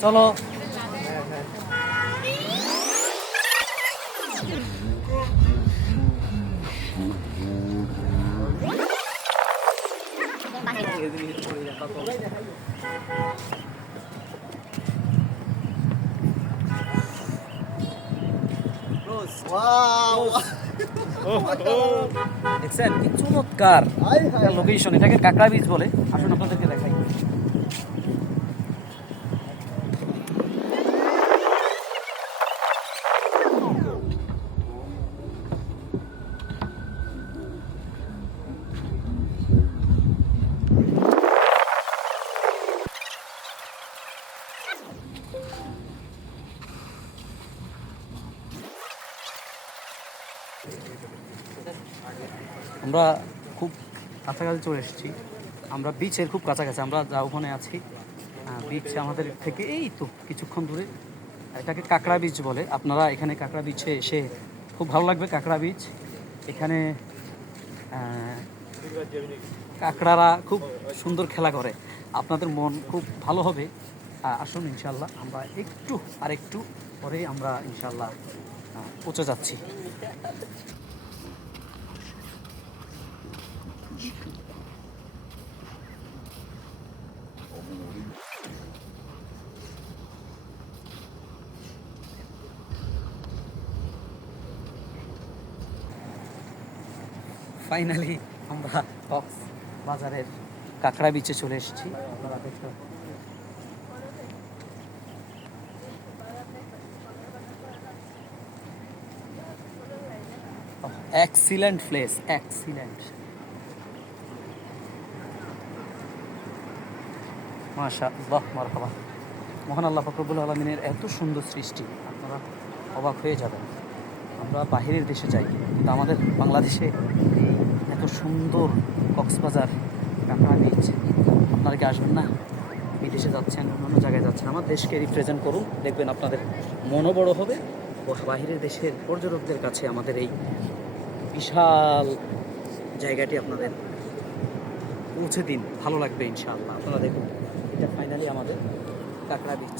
চলো দেখছেন কি চমৎকার লোকেশন এটাকে কাঁকড়া বীজ বলে। আসুন আপনাদেরকে দেখাই। আমরা খুব কাছাকাছি চলে এসেছি। আমরা বিচের খুব কাছাকাছি, আমরা যা ওখানে আছি। বিচ আমাদের থেকে এই তো কিছুক্ষণ দূরে। এটাকে কাঁকড়া বিচ বলে। আপনারা এখানে কাঁকড়া বিচে এসে খুব ভালো লাগবে, কাঁকড়া বিচ এখানে কাঁকড়ারা খুব সুন্দর খেলা করে। আপনাদের মন খুব ভালো হবে। আসুন ইনশাল্লাহ আমরা একটু আর একটু পরে আমরা ইনশাল্লাহ পৌঁছে যাচ্ছি। ফাইনালি আমরা বাজারের কাঁকড়া বিচে চলে এসেছি। আপনারা দেখতে এক্সিলেন্ট প্লেস এক্সিলেন্ট মাশা আল্লাহ মারহাবা। মহান আল্লাহ ফকরবুল আলমিনের এত সুন্দর সৃষ্টি, আপনারা অবাক হয়ে যাবেন। আমরা বাহিরের দেশে যাই, কিন্তু আমাদের বাংলাদেশে এত সুন্দর কক্সবাজার, কাঁকড়া বিচ আপনারা কি আসবেন না? বিদেশে যাচ্ছেন অন্য জায়গায় যাচ্ছেন। আমার দেশকে রিপ্রেজেন্ট করুন, দেখবেন আপনাদের মনও বড় হবে বাহিরের দেশের পর্যটকদের কাছে আমাদের এই বিশাল জায়গাটি আপনাদের পৌঁছে দিন। ভালো লাগবে ইনশাআল্লাহ। আপনারা দেখুন, এটা ফাইনালি আমাদের কাঁকড়া বিচ